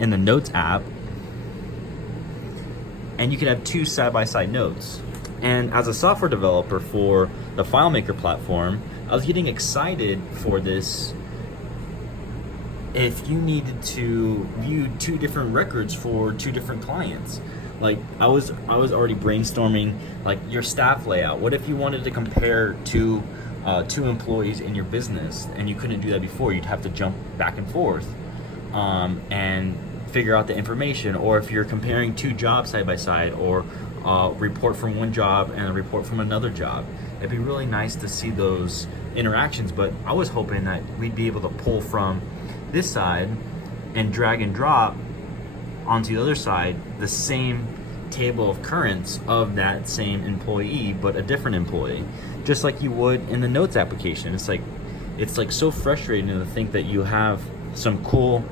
in the Notes app, and you could have two side-by-side notes. And as a software developer for the FileMaker platform, I was getting excited for this if you needed to view two different records for two different clients. Like I was already brainstorming like your staff layout. What if you wanted to compare two employees in your business and you couldn't do that before? You'd have to jump back and forth and figure out the information. Or if you're comparing two jobs side by side, or report from one job and a report from another job, it'd be really nice to see those interactions. But I was hoping that we'd be able to pull from this side and drag and drop onto the other side the same table of currents of that same employee, but a different employee, just like you would in the Notes application. It's like so frustrating to think that you have some cool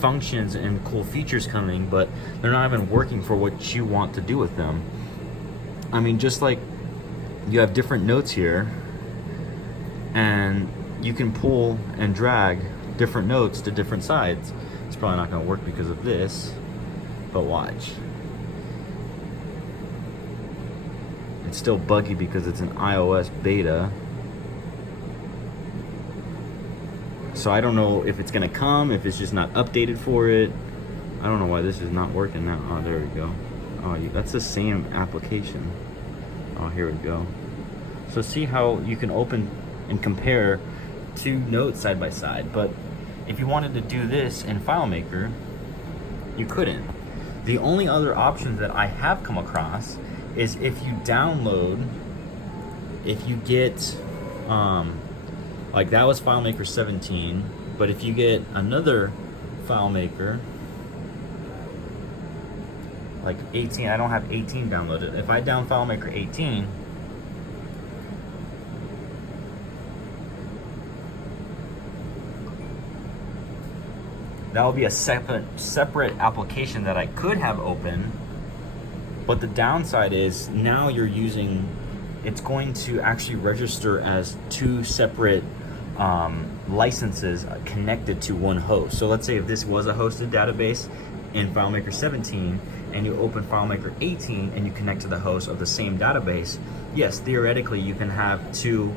functions and cool features coming, but they're not even working for what you want to do with them. I mean, just like you have different notes here, and you can pull and drag different notes to different sides. It's probably not going to work because of this, but watch. It's still buggy because it's an iOS beta. So I don't know if it's gonna come, if it's just not updated for it. I don't know why this is not working now. Oh, there we go. Oh, that's the same application. Oh, here we go. So see how you can open and compare two notes side by side, but if you wanted to do this in FileMaker, you couldn't. The only other options that I have come across is if you download, if you get, like that was FileMaker 17, but if you get another FileMaker, like 18, I don't have 18 downloaded. If I down FileMaker 18, that will be a separate application that I could have open. But the downside is now you're using, it's going to actually register as two separate licenses connected to one host. So let's say if this was a hosted database in FileMaker 17 and you open FileMaker 18 and you connect to the host of the same database, yes, theoretically you can have two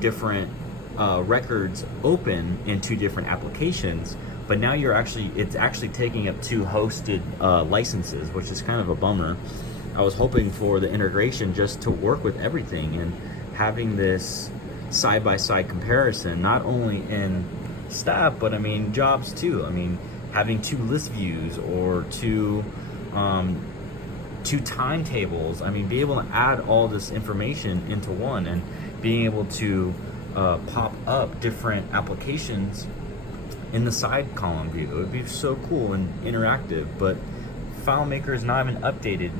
different records open in two different applications, but now it's actually taking up two hosted licenses, which is kind of a bummer. I was hoping for the integration just to work with everything and having this side-by-side comparison, not only in staff, but I mean jobs too. I mean, having two list views or two timetables. I mean, be able to add all this information into one and being able to pop up different applications in the side column view. It would be so cool and interactive, but FileMaker is not even updated.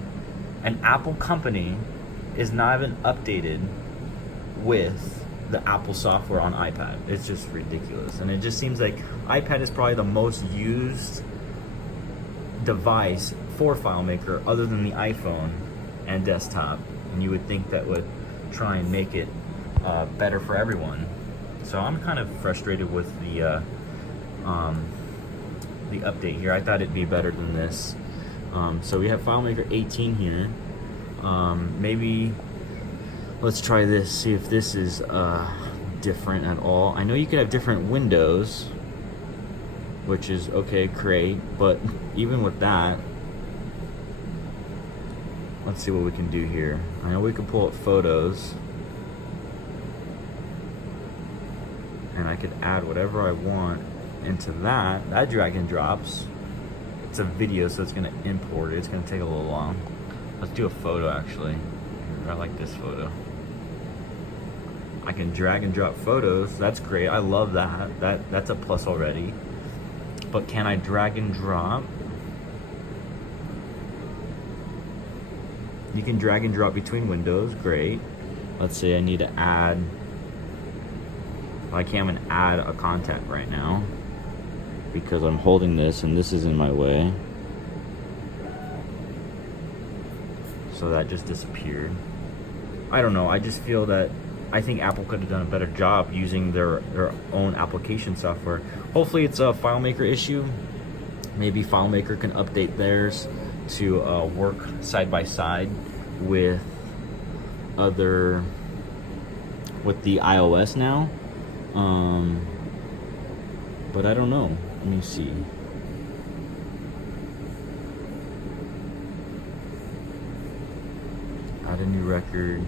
An Apple company is not even updated with the Apple software on iPad. It's just ridiculous. And it just seems like iPad is probably the most used device for FileMaker other than the iPhone and desktop. And you would think that would try and make it better for everyone. So I'm kind of frustrated with the update here. I thought it'd be better than this. So we have FileMaker 18 here. Maybe let's try this, see if this is different at all. I know you could have different windows, which is okay, great, but even with that, let's see what we can do here. I know we can pull up photos, and I could add whatever I want into that. That drag and drops. It's a video, so it's gonna import it. It's gonna take a little long. Let's do a photo actually. I like this photo. I can drag and drop photos. That's great. I love that. That's a plus already. But can I drag and drop? You can drag and drop between windows. Great. Let's say I need to add. I can't even add a contact right now because I'm holding this and this is in my way. So that just disappeared. I don't know. I just feel that I think Apple could have done a better job using their own application software. Hopefully it's a FileMaker issue. Maybe FileMaker can update theirs to work side by side with the iOS now. But I don't know. Let me see. Add a new record.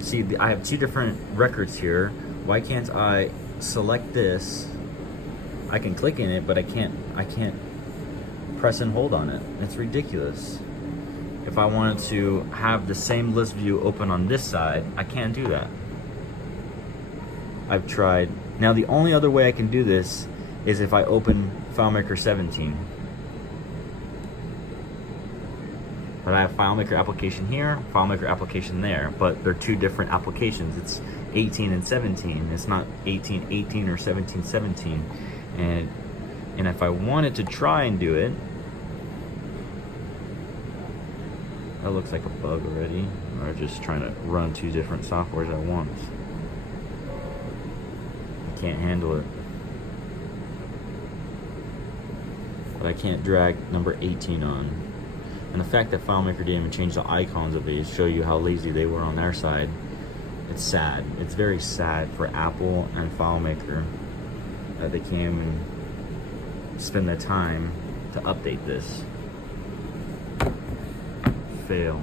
See, I have two different records here. Why can't I select this? I can click in it, but I can't press and hold on it. It's ridiculous. If I wanted to have the same list view open on this side, I can't do that. I've tried. Now the only other way I can do this is if I open FileMaker 17. But I have FileMaker application here, FileMaker application there, but they're two different applications. It's 18 and 17. It's not 18:18 or 17:17. And if I wanted to try and do it, that looks like a bug already. Or just trying to run two different softwares at once. I can't handle it. But I can't drag number 18 on. And the fact that FileMaker didn't even change the icons of these show you how lazy they were on their side. It's sad. It's very sad for Apple and FileMaker that they can't even spend the time to update this. Fail.